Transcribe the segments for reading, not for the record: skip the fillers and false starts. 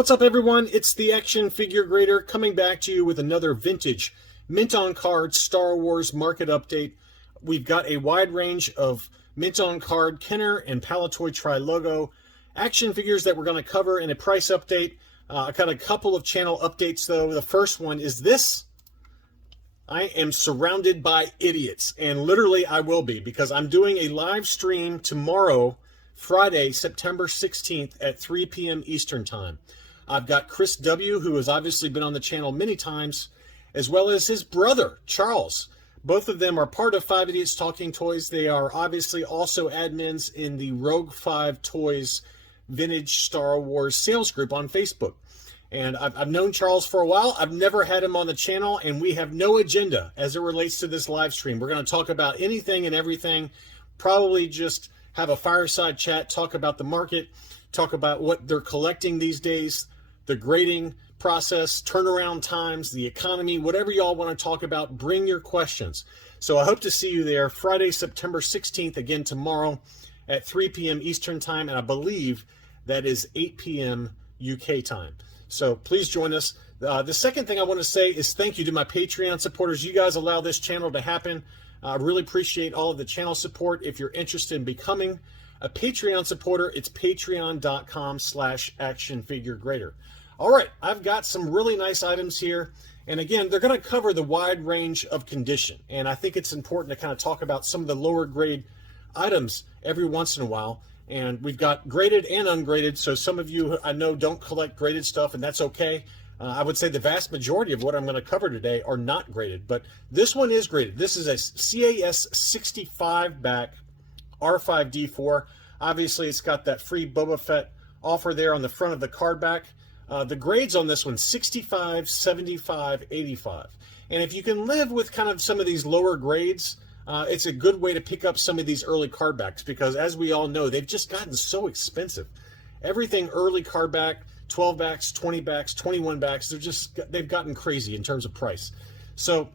What's up, everyone? It's the Action Figure Grader coming back to you with another vintage mint on card Star Wars market update. We've got a wide range of mint on card Kenner and Palitoy Trilogo action figures that we're going to cover in a price update. I got a couple of channel updates though. The first one is this. I am surrounded by idiots, and literally I will be, because I'm doing a live stream tomorrow, Friday, September 16th at 3 p.m. Eastern Time. I've got Chris W., who has obviously been on the channel many times, as well as his brother, Charles. Both of them are part of 5 Idiots Talking Toys. They are obviously also admins in the Rogue 5 Toys Vintage Star Wars sales group on Facebook. And I've known Charles for a while. I've never had him on the channel, and we have no agenda as it relates to this live stream. We're going to talk about anything and everything, probably just have a fireside chat, talk about the market, talk about what they're collecting these days, the grading process, turnaround times, the economy, whatever y'all want to talk about, bring your questions. So I hope to see you there Friday, September 16th, again tomorrow at 3 p.m. Eastern Time, and I believe that is 8 p.m. UK time. So please join us. The second thing I want to say is thank you to my Patreon supporters. You guys allow this channel to happen. I really appreciate all of the channel support. If you're interested in becoming a Patreon supporter, it's patreon.com/actionfiguregrader. All right, I've got some really nice items here. And again, they're going to cover the wide range of condition. And I think it's important to kind of talk about some of the lower grade items every once in a while. And we've got graded and ungraded. So some of you I know don't collect graded stuff, and that's okay. I would say the vast majority of what I'm going to cover today are not graded, but this one is graded. This is a CAS 65 back R5D4. Obviously, it's got that free Boba Fett offer there on the front of the card back. The grades on this one, 65, 75, 85. And if you can live with kind of some of these lower grades, it's a good way to pick up some of these early card backs, because as we all know, they've just gotten so expensive. Everything early card back, 12 backs, 20 backs, 21 backs, they've gotten crazy in terms of price. So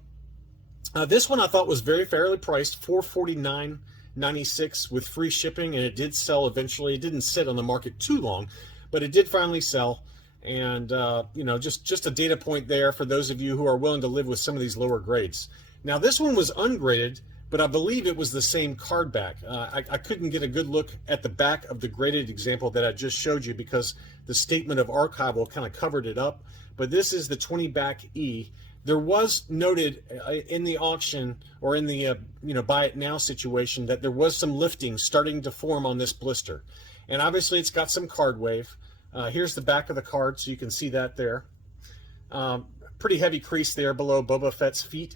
this one I thought was very fairly priced, $449.96 with free shipping, and it did sell eventually. It didn't sit on the market too long, but it did finally sell. And you know, just a data point there for those of you who are willing to live with some of these lower grades. Now this one was ungraded, but I believe it was the same card back. I couldn't get a good look at the back of the graded example that I just showed you because the statement of archival kind of covered it up. But this is the 20 back E. There was noted in the auction or in the buy it now situation that there was some lifting starting to form on this blister. And obviously it's got some card wave. Here's the back of the card, so you can see that there. Pretty heavy crease there below Boba Fett's feet.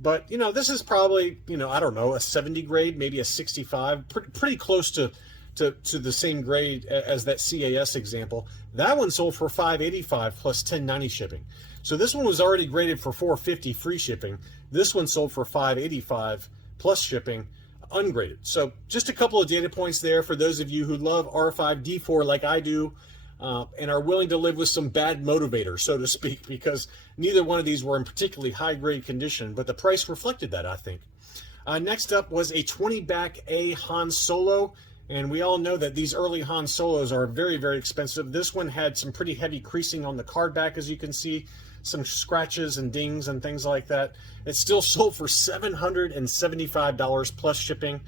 But, you know, this is probably, I don't know, a 70 grade, maybe a 65, pretty close to the same grade as that CAS example. That one sold for $585 plus $10.90 shipping. So this one was already graded for $450 free shipping. This one sold for $585 plus shipping, ungraded. So just a couple of data points there for those of you who love R5D4 like I do, and are willing to live with some bad motivators, so to speak, because neither one of these were in particularly high grade condition, but the price reflected that, I think. Next up was a 20 back A Han Solo, and we all know that these early Han Solos are very, very expensive. This one had some pretty heavy creasing on the card back, as you can see, some scratches and dings and things like that. It still sold for $775 plus shipping.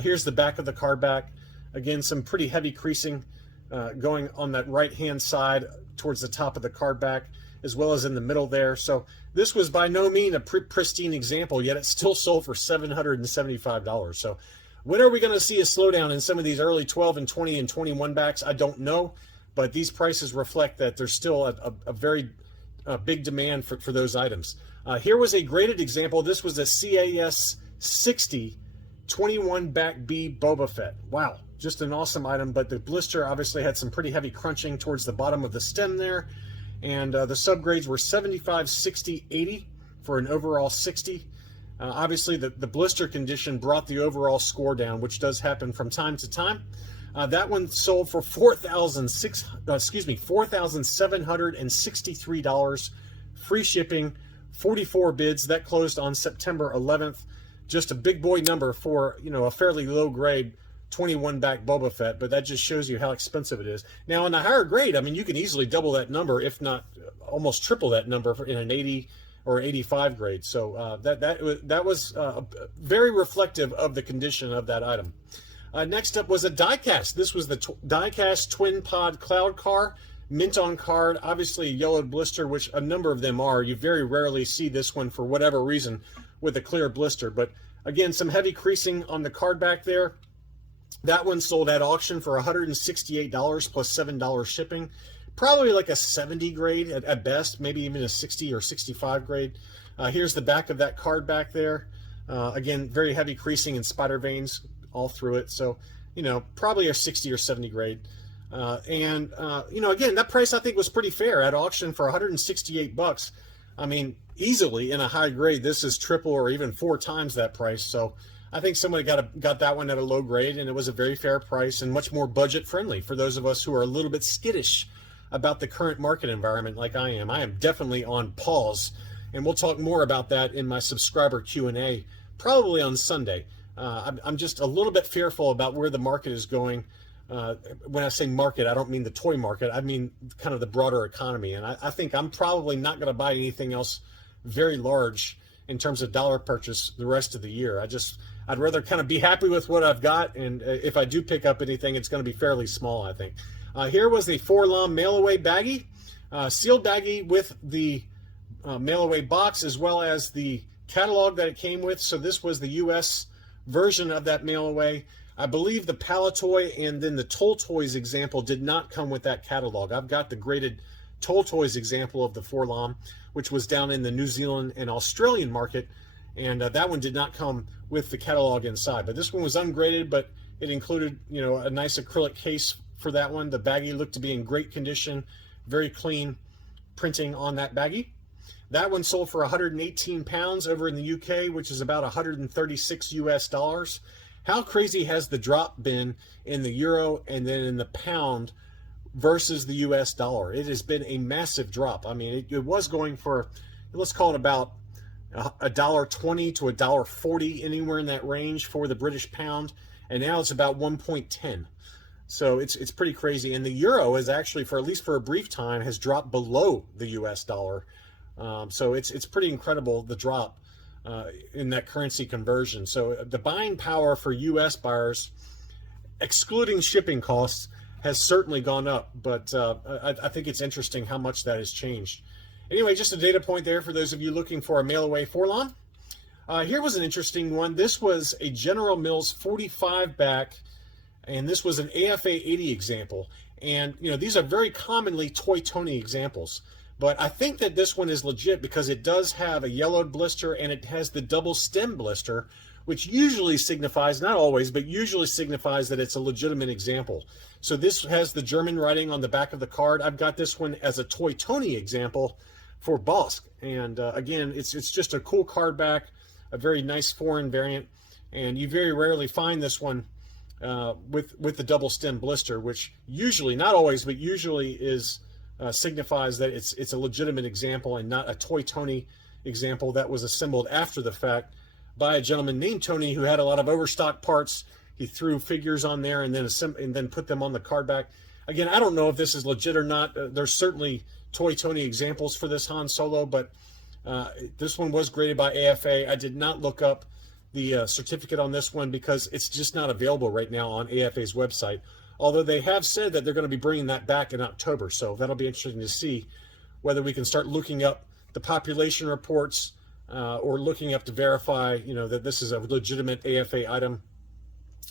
Here's the back of the card back. Again, some pretty heavy creasing going on that right hand side towards the top of the card back, as well as in the middle there. So this was by no means a pristine example, yet it still sold for $775. So when are we going to see a slowdown in some of these early 12 and 20 and 21 backs? I don't know, but these prices reflect that there's still a very big demand for those items. Here was a graded example. This was a CAS 60 21 back B Boba Fett. Wow, just an awesome item, but the blister obviously had some pretty heavy crunching towards the bottom of the stem there, and the subgrades were 75, 60, 80 for an overall 60. Obviously the blister condition brought the overall score down, which does happen from time to time. That one sold for $4,763 free shipping, 44 bids. That closed on September 11th. Just a big boy number for, a fairly low grade 21 back Boba Fett, but that just shows you how expensive it is. Now, in the higher grade, I mean, you can easily double that number, if not almost triple that number in an 80 or 85 grade. So that was very reflective of the condition of that item. Next up was a diecast. This was the diecast twin pod cloud car, mint on card, obviously a yellowed blister, which a number of them are. You very rarely see this one for whatever reason with a clear blister. But again, some heavy creasing on the card back there. That one sold at auction for $168 plus $7 shipping. Probably like a 70 grade at best, maybe even a 60 or 65 grade. Here's the back of that card back there. Again, very heavy creasing and spider veins all through it. So, you know, probably a 60 or 70 grade. You know, again, that price I think was pretty fair at auction for 168 bucks. I mean, easily in a high grade, this is triple or even 4 times that price. So I think somebody got that one at a low grade, and it was a very fair price and much more budget friendly for those of us who are a little bit skittish about the current market environment like I am. I am definitely on pause, and we'll talk more about that in my subscriber Q&A probably on Sunday. I'm just a little bit fearful about where the market is going. When I say market, I don't mean the toy market. I mean kind of the broader economy. And I think I'm probably not going to buy anything else very large in terms of dollar purchase the rest of the year. I'd rather kind of be happy with what I've got. And if I do pick up anything, it's going to be fairly small, I think. Here was the 4-LOM mail-away baggie, sealed baggie with the mail-away box as well as the catalog that it came with. So this was the U.S. version of that mail-away. I believe the Palatoy and then the Toll Toys example did not come with that catalog. I've got the graded Toll Toys example of the 4-LOM, which was down in the New Zealand and Australian market, and that one did not come with the catalog inside. But this one was ungraded, but it included, you know, a nice acrylic case for that one. The baggie looked to be in great condition, very clean printing on that baggie. That one sold for 118 pounds over in the UK, which is about 136 US dollars. How crazy has the drop been in the euro and then in the pound versus the US dollar? It has been a massive drop. I mean, it was going for, let's call it about $1.20 to $1.40, anywhere in that range for the British pound, and now it's about 1.10. So it's pretty crazy. And the euro is actually, for at least for a brief time, has dropped below the US dollar. So it's pretty incredible, the drop in that currency conversion. So the buying power for US buyers, excluding shipping costs, has certainly gone up. But I think it's interesting how much that has changed. Anyway, just a data point there for those of you looking for a mail-away 4-LOM. Here was an interesting one. This was a General Mills 45 back, and this was an AFA 80 example. And, you know, these are very commonly Toy Tony examples. But I think that this one is legit because it does have a yellowed blister and it has the double stem blister, which usually signifies, not always, but usually signifies that it's a legitimate example. So this has the German writing on the back of the card. I've got this one as a Toy Tony example for Bosk. And again, it's just a cool card back, a very nice foreign variant. And you very rarely find this one with the double stem blister, which usually, not always, but usually is signifies that it's a legitimate example and not a Toy Tony example that was assembled after the fact by a gentleman named Tony who had a lot of overstock parts. He threw figures on there and then put them on the card back. Again, I don't know if this is legit or not. There's certainly Toy Tony examples for this Han Solo, but this one was graded by AFA. I did not look up the certificate on this one because it's just not available right now on AFA's website. Although they have said that they're going to be bringing that back in October. So that'll be interesting to see whether we can start looking up the population reports or looking up to verify, you know, that this is a legitimate AFA item.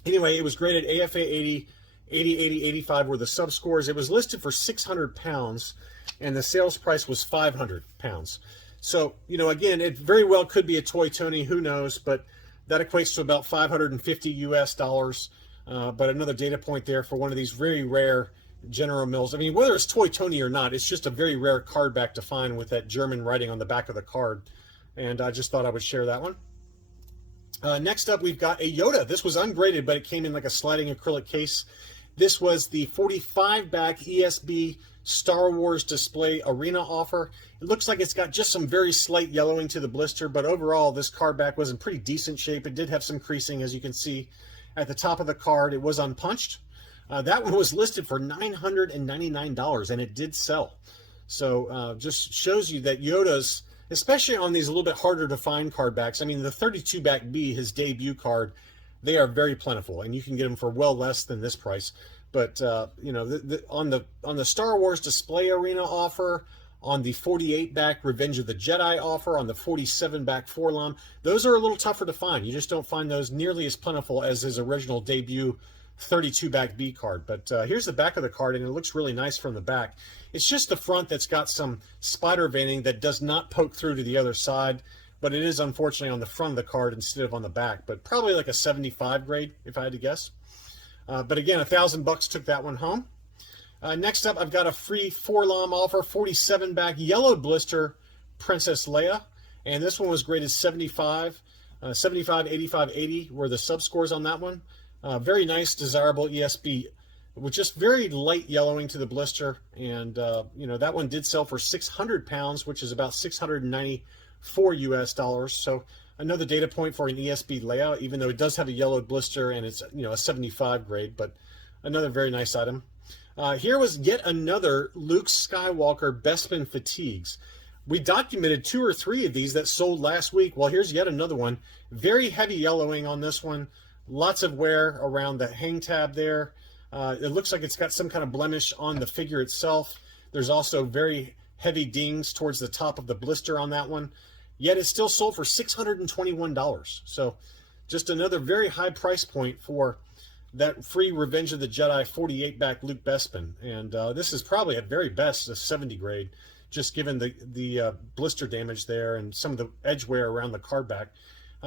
Anyway, it was graded AFA 80, 80, 80, 85 were the subscores. It was listed for 600 pounds and the sales price was 500 pounds. So, you know, again, it very well could be a Toy Tony, who knows, but that equates to about 550 US dollars. But another data point there for one of these very rare General Mills. I mean, whether it's Toy Tony or not, it's just a very rare card back to find with that German writing on the back of the card. And I just thought I would share that one. Next up, we've got a Yoda. This was ungraded, but it came in like a sliding acrylic case. This was the 45 back ESB Star Wars Display Arena offer. It looks like it's got just some very slight yellowing to the blister, but overall, this card back was in pretty decent shape. It did have some creasing, as you can see. at the top of the card. It was unpunched. That one was listed for $999, and it did sell. So just shows you that Yoda's, especially on these a little bit harder to find card backs. I mean, the 32 back B, his debut card, they are very plentiful, and you can get them for well less than this price. But you know, on the Star Wars Display Arena offer, on the 48 back Revenge of the Jedi offer, on the 47 back Forlom, those are a little tougher to find. You just don't find those nearly as plentiful as his original debut 32 back B card. But here's the back of the card, and it looks really nice from the back. It's just the front that's got some spider veining that does not poke through to the other side, but it is unfortunately on the front of the card instead of on the back. But probably like a 75 grade if I had to guess. But again, $1,000 took that one home. Next up, I've got a free Forlom offer, 47 back yellow blister Princess Leia, and this one was graded 75, 75, 85, 80 were the sub scores on that one. Very nice, desirable ESB with just very light yellowing to the blister, and you know, that one did sell for 600 pounds, which is about 694 US dollars. So another data point for an ESB layout, even though it does have a yellowed blister and it's, you know, a 75 grade, but another very nice item. Here was yet another Luke Skywalker Bespin fatigues. We documented 2 or 3 of these that sold last week. Well, here's yet another one. Very heavy yellowing on this one. Lots of wear around the hang tab there. It looks like it's got some kind of blemish on the figure itself. There's also very heavy dings towards the top of the blister on that one. Yet it's still sold for $621. So just another very high price point for that free Revenge of the Jedi 48 back Luke Bespin. And this is probably at very best a 70 grade, just given the blister damage there and some of the edge wear around the card back.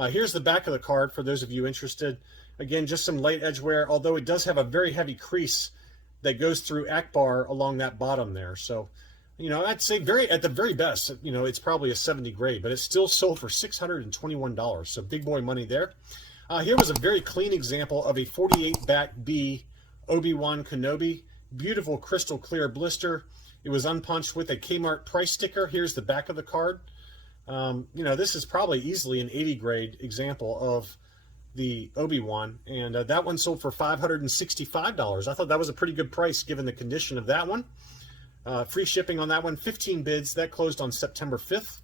Here's the back of the card for those of you interested. Again, just some light edge wear, although it does have a very heavy crease that goes through Akbar along that bottom there. So, you know, I'd say at the very best, you know, it's probably a 70 grade, but it's still sold for $621. So big boy money there. Here was a very clean example of a 48 back B Obi-Wan Kenobi. Beautiful crystal clear blister. It was unpunched with a Kmart price sticker. Here's the back of the card. You know, this is probably easily an 80 grade example of the Obi-Wan, and that one sold for $565. I thought that was a pretty good price given the condition of that one. Free shipping on that one, 15 bids. That closed on September 5th.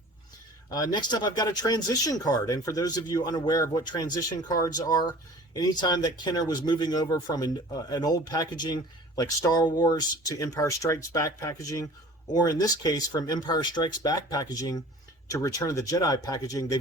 Next up, I've got a transition card, and for those of you unaware of what transition cards are, anytime that Kenner was moving over from an old packaging like Star Wars to Empire Strikes Back packaging, or in this case from Empire Strikes Back packaging to Return of the Jedi packaging, they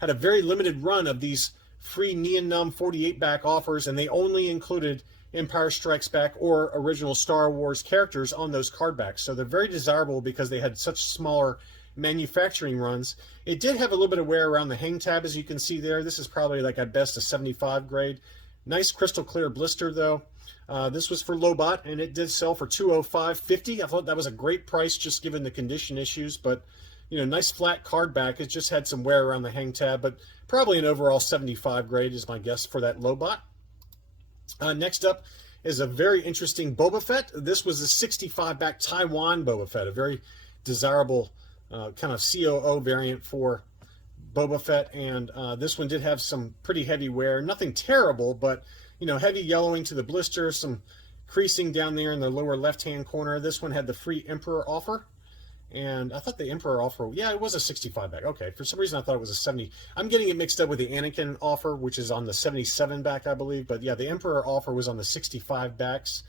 had a very limited run of these free Neon Numb 48 back offers, and they only included Empire Strikes Back or original Star Wars characters on those card backs. So they're very desirable because they had such smaller manufacturing runs. It did have a little bit of wear around the hang tab, as you can see there. This is probably like at best a 75 grade. Nice crystal clear blister though. This was for Lobot, and it did sell for $205.50. I thought that was a great price just given the condition issues, but you know, nice flat card back. It just had some wear around the hang tab, but probably an overall 75 grade is my guess for that Lobot. Next up is a very interesting Boba Fett. This was a 65 back Taiwan Boba Fett, a very desirable kind of COO variant for Boba Fett, and this one did have some pretty heavy wear. Nothing terrible, but you know, heavy yellowing to the blister, some creasing down there in the lower left-hand corner. This one had the free Emperor offer, and I thought the Emperor offer, yeah, it was a 65 back. Okay, for some reason I thought it was a 70. I'm getting it mixed up with the Anakin offer, which is on the 77 back, I believe. But yeah, the Emperor offer was on the 65 backs.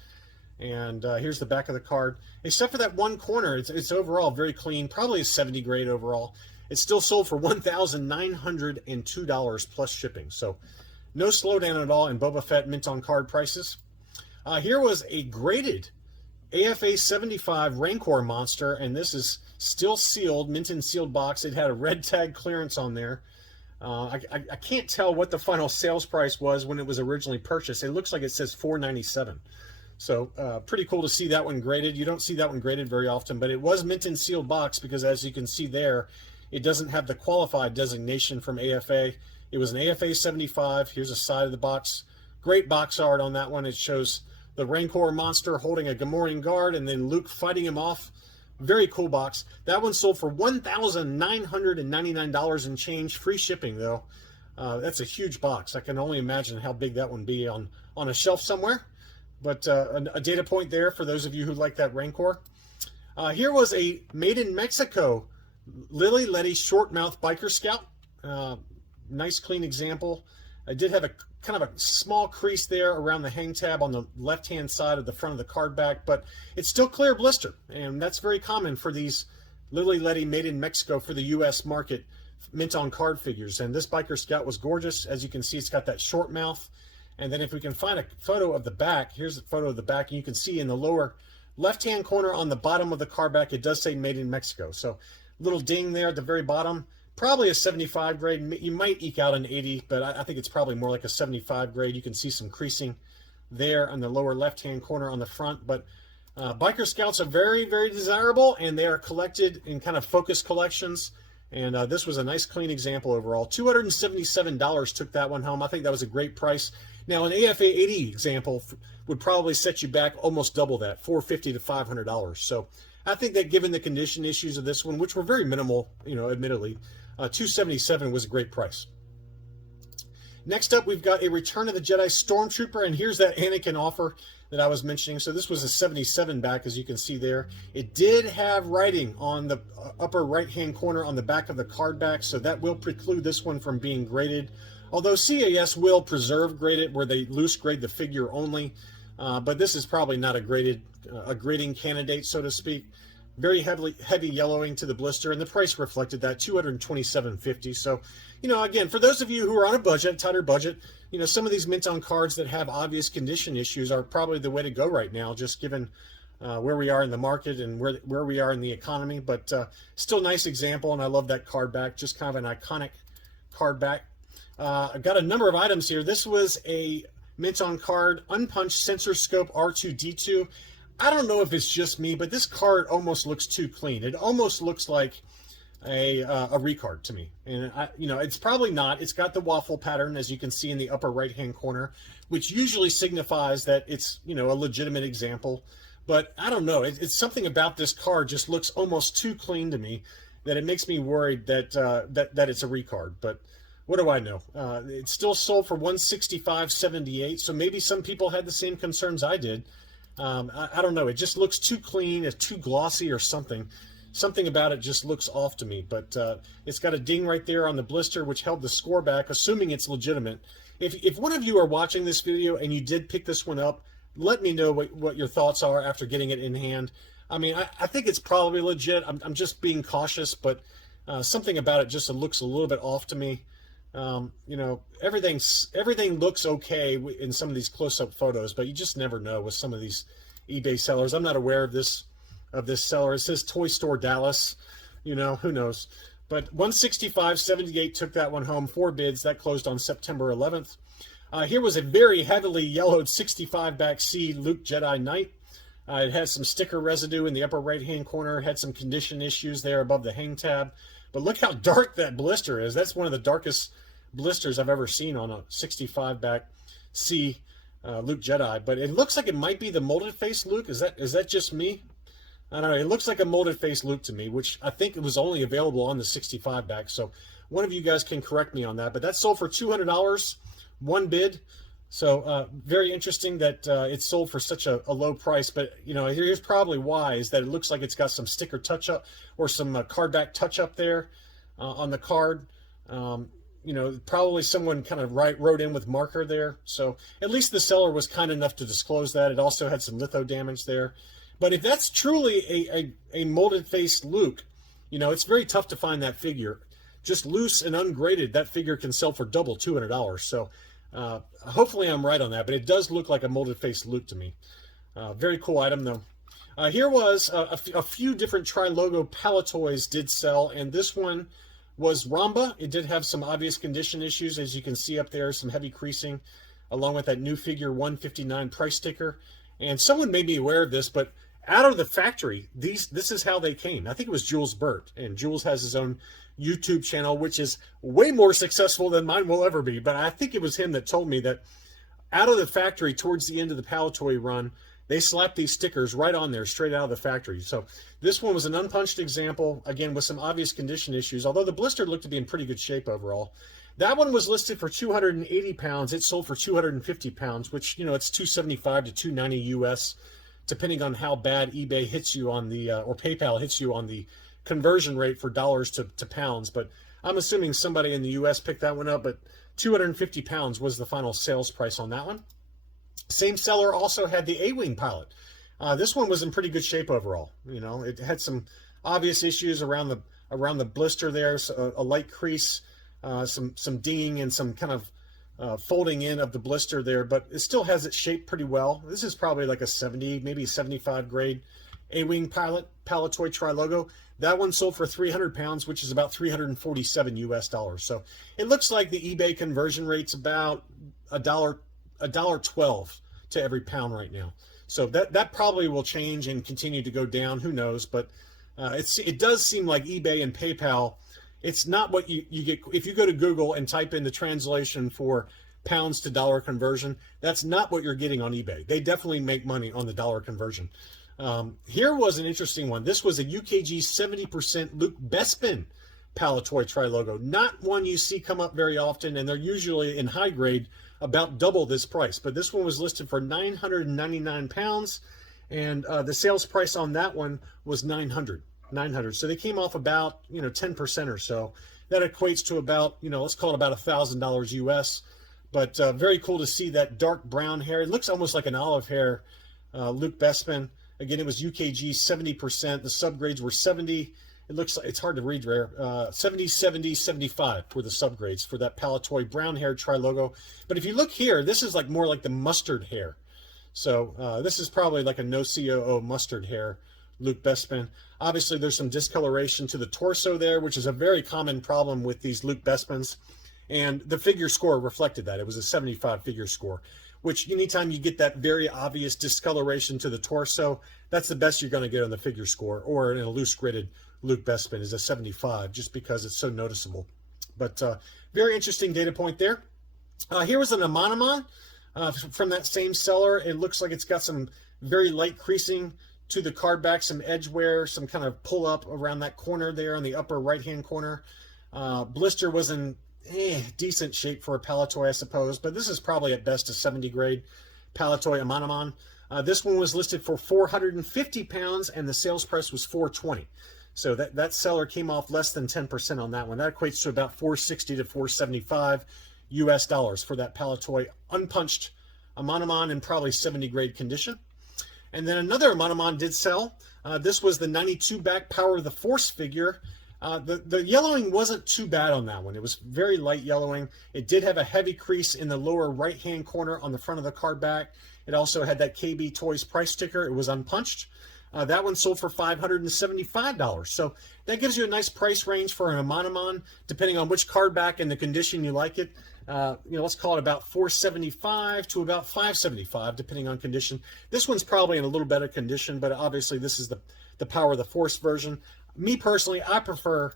And here's the back of the card. Except for that one corner, it's overall very clean, probably a 70 grade overall. It's still sold for $1,902 plus shipping. So no slowdown at all in Boba Fett mint on card prices. Here was a graded AFA 75 Rancor monster, and this is still sealed, mint and sealed box. It had a red tag clearance on there. I can't tell what the final sales price was when it was originally purchased. It looks like it says $497. So pretty cool to see that one graded. You don't see that one graded very often, but it was mint and sealed box because, as you can see there, it doesn't have the qualified designation from AFA. It was an AFA 75. Here's a side of the box. Great box art on that one. It shows the Rancor monster holding a Gamorrean guard and then Luke fighting him off. Very cool box. That one sold for $1,999 and change. Free shipping, though. That's a huge box. I can only imagine how big that would be on a shelf somewhere. But a data point there for those of you who like that Rancor. Here was a made in Mexico Lily Letty short mouth biker scout. Nice clean example. I did have a kind of a small crease there around the hang tab on the left hand side of the front of the card back, but it's still clear blister, and that's very common for these Lily Letty made in Mexico for the US market mint on card figures. And this biker scout was gorgeous. As you can see, it's got that short mouth. And then if we can find a photo of the back, here's a photo of the back, and you can see in the lower left hand corner on the bottom of the card back, it does say made in Mexico. So little ding there at the very bottom. Probably a 75 grade. You might eke out an 80, but I think it's probably more like a 75 grade. You can see some creasing there on the lower left-hand corner on the front. But biker scouts are very, very desirable, and they are collected in kind of focus collections. And this was a nice, clean example overall. $277 took that one home. I think that was a great price. Now, an AFA 80 example would probably set you back almost double that, $450 to $500. So I think that given the condition issues of this one, which were very minimal, admittedly, $277 was a great price. Next up, we've got a Return of the Jedi Stormtrooper, and here's that Anakin offer that I was mentioning. So this was a 77 back, as you can see there. It did have writing on the upper right-hand corner on the back of the card back, so that will preclude this one from being graded. Although CAS will preserve grade it where they loose grade the figure only, but this is probably not a grading candidate, so to speak. Very heavy yellowing to the blister, and the price reflected that, $227.50. So, again, for those of you who are on a budget, tighter budget, some of these mint on cards that have obvious condition issues are probably the way to go right now, just given where we are in the market and where we are in the economy. But still nice example, and I love that card back, just kind of an iconic card back. I've got a number of items here. This was a mint on card, unpunched sensor scope R2-D2. I don't know if it's just me, but this card almost looks too clean. It almost looks like a recard to me. And it's probably not. It's got the waffle pattern, as you can see in the upper right-hand corner, which usually signifies that it's, a legitimate example. But I don't know. It's something about this card just looks almost too clean to me that it makes me worried that that it's a recard. But what do I know? It's still sold for $165.78. So maybe some people had the same concerns I did. I don't know. It just looks too clean. It's too glossy or something. Something about it just looks off to me. But it's got a ding right there on the blister, which held the score back, assuming it's legitimate. If one of you are watching this video and you did pick this one up, let me know what your thoughts are after getting it in hand. I mean, I think it's probably legit. I'm just being cautious, but something about it just looks a little bit off to me. Everything looks okay in some of these close-up photos, but you just never know with some of these eBay sellers. I'm not aware of this seller. It says Toy Store Dallas. Who knows? But $165.78 took that one home. 4 bids. That closed on September 11th. Here was a very heavily yellowed 65 back C Luke Jedi Knight. It had some sticker residue in the upper right-hand corner. Had some condition issues there above the hang tab. But look how dark that blister is. That's one of the darkest blisters I've ever seen on a 65 back C Luke Jedi. But it looks like it might be the molded face Luke. Is that just me? I don't know. It looks like a molded face Luke to me, which I think it was only available on the 65 back. So one of you guys can correct me on that. But that sold for $200, 1 bid. So very interesting that it's sold for such a low price. But here's probably why, is that it looks like it's got some sticker touch up or some card back touch up there on the card. Probably someone kind of wrote in with marker there. So at least the seller was kind enough to disclose that. It also had some litho damage there. But if that's truly a molded face Luke, it's very tough to find that figure. Just loose and ungraded, that figure can sell for double $200. So hopefully I'm right on that, but it does look like a molded face Luke to me. Very cool item though. Here was a few different Trilogo Palatoys did sell, and this one was Ramba. It did have some obvious condition issues, as you can see up there, some heavy creasing, along with that new figure 159 price sticker. And someone made me aware of this, but out of the factory, this is how they came. I think it was Jules Burt, and Jules has his own YouTube channel, which is way more successful than mine will ever be. But I think it was him that told me that out of the factory, towards the end of the Palatoy run, they slapped these stickers right on there, straight out of the factory. So this one was an unpunched example, again, with some obvious condition issues, although the blister looked to be in pretty good shape overall. That one was listed for 280 pounds. It sold for 250 pounds, which, it's 275 to 290 US, depending on how bad eBay hits you on the, or PayPal hits you on the conversion rate for dollars to pounds. But I'm assuming somebody in the US picked that one up, but 250 pounds was the final sales price on that one. Same seller also had the A-Wing pilot. This one was in pretty good shape overall. It had some obvious issues around the blister there, so a light crease, some dinging and some kind of folding in of the blister there, but it still has it shaped pretty well. This is probably like a 70, maybe 75 grade A-Wing pilot, Palatoy Trilogo. That one sold for 300 pounds, which is about 347 US dollars. So it looks like the eBay conversion rate's about $1.12 to every pound right now. So that probably will change and continue to go down. Who knows? But it does seem like eBay and PayPal, it's not what you get. If you go to Google and type in the translation for pounds to dollar conversion, that's not what you're getting on eBay. They definitely make money on the dollar conversion. Here was an interesting one. This was a UKG 70% Luke Bespin Palatoy Trilogo. Not one you see come up very often, and they're usually in high grade about double this price. But this one was listed for 999 pounds, and the sales price on that one was 900. So they came off about 10% or so. That equates to about let's call it about $1,000 US. But very cool to see that dark brown hair. It looks almost like an olive hair Luke Bespin. Again, it was UKG 70%. The subgrades were 70. It looks like, it's hard to read there. 70, 70, 75 were the subgrades for that Palatoy brown hair Trilogo. But if you look here, this is more like the mustard hair. So this is probably like a no COO mustard hair Luke Bespin. Obviously, there's some discoloration to the torso there, which is a very common problem with these Luke Bespins. And the figure score reflected that. It was a 75 figure score, which anytime you get that very obvious discoloration to the torso, that's the best you're going to get on the figure score, or in a loose gridded Luke Bespin is a 75, just because it's so noticeable. But very interesting data point there. Here was an Amanamon from that same seller. It looks like it's got some very light creasing to the card back, some edge wear, some kind of pull up around that corner there on the upper right hand corner. Blister was in decent shape for a Palatoy, I suppose, but this is probably at best a 70 grade Palatoy Amanamon. This one was listed for 450 pounds and the sales price was 420. So that seller came off less than 10% on that one. That equates to about 460 to 475 US dollars for that Palatoy unpunched Amanamon in probably 70 grade condition. And then another Amanamon did sell. This was the 92 back Power of the Force figure. The yellowing wasn't too bad on that one. It was very light yellowing. It did have a heavy crease in the lower right-hand corner on the front of the card back. It also had that KB Toys price sticker. It was unpunched. That one sold for $575. So that gives you a nice price range for an Amanamon, depending on which card back and the condition you like it. Let's call it about $475 to about $575, depending on condition. This one's probably in a little better condition, but obviously this is the Power of the Force version. Me personally, I prefer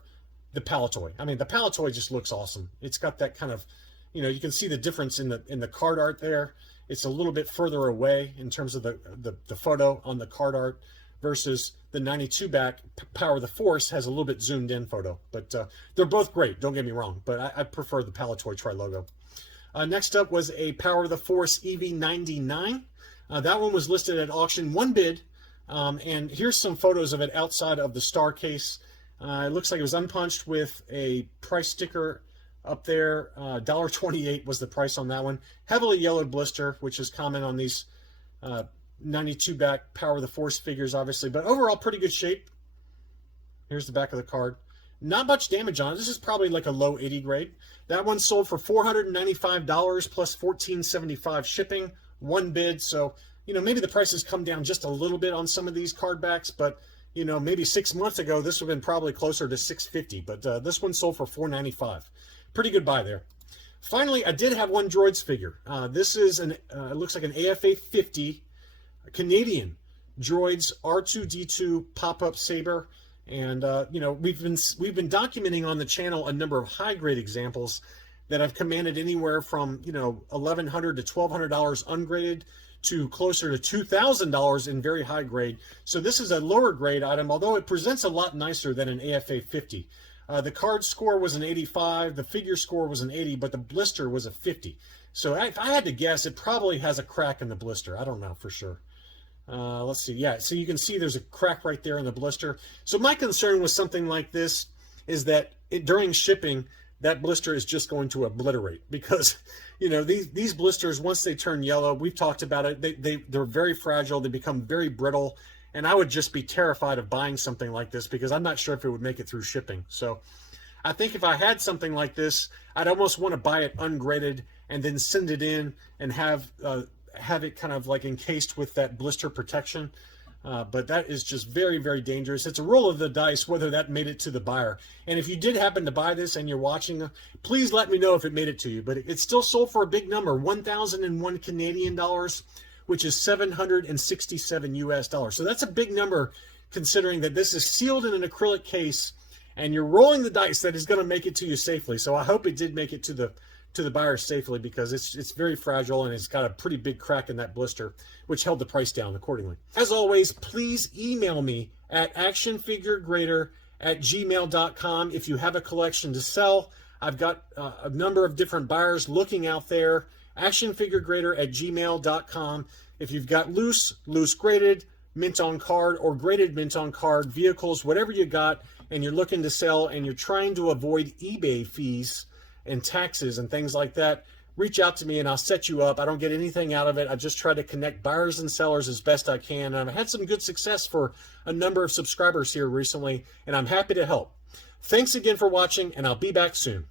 the Palatoy. I mean, the Palatoy just looks awesome. It's got that kind of, you can see the difference in the card art there. It's a little bit further away in terms of the photo on the card art versus the 92 back Power of the Force has a little bit zoomed in photo. But they're both great, don't get me wrong, but I prefer the Palatoy Trilogo. Next up was a Power of the Force EV99. That one was listed at auction, one bid. And here's some photos of it outside of the star case. It looks like it was unpunched with a price sticker up there. $1.28 was the price on that one. Heavily yellowed blister, which is common on these 92 back Power of the Force figures, obviously. But overall, pretty good shape. Here's the back of the card. Not much damage on it. This is probably like a low 80 grade. That one sold for $495 plus $14.75 shipping. One bid, so maybe the prices come down just a little bit on some of these card backs, but maybe 6 months ago this would have been probably closer to $650. But this one sold for $495. Pretty good buy there. Finally, I did have one Droids figure. This is it looks like an AFA 50 Canadian Droids R2D2 pop-up Saber, and we've been documenting on the channel a number of high-grade examples that have commanded anywhere from $1,100 to $1,200 ungraded to closer to $2,000 in very high grade. So this is a lower grade item, although it presents a lot nicer than an AFA 50. The card score was an 85, the figure score was an 80, but the blister was a 50. So if I had to guess, it probably has a crack in the blister. I don't know for sure. Let's see. Yeah, so you can see there's a crack right there in the blister. So my concern with something like this is that during shipping, that blister is just going to obliterate, because these blisters, once they turn yellow, we've talked about it, they're very fragile, they become very brittle, and I would just be terrified of buying something like this because I'm not sure if it would make it through shipping. So I think if I had something like this, I'd almost want to buy it ungraded and then send it in and have it kind of like encased with that blister protection. But that is just very, very dangerous. It's a roll of the dice whether that made it to the buyer. And if you did happen to buy this and you're watching, please let me know if it made it to you. But it's still sold for a big number, 1,001 Canadian dollars, which is 767 US dollars. So that's a big number, considering that this is sealed in an acrylic case and you're rolling the dice that is going to make it to you safely. So I hope it did make it to the buyer safely, because it's very fragile and it's got a pretty big crack in that blister, which held the price down accordingly. As always, please email me at actionfiguregrader@gmail.com if you have a collection to sell. I've got a number of different buyers looking out there. actionfiguregrader@gmail.com. If you've got loose graded, mint on card, or graded mint on card vehicles, whatever you got, and you're looking to sell and you're trying to avoid eBay fees and taxes and things like that, reach out to me and I'll set you up. I don't get anything out of it. I just try to connect buyers and sellers as best I can. And I've had some good success for a number of subscribers here recently, and I'm happy to help. Thanks again for watching, and I'll be back soon.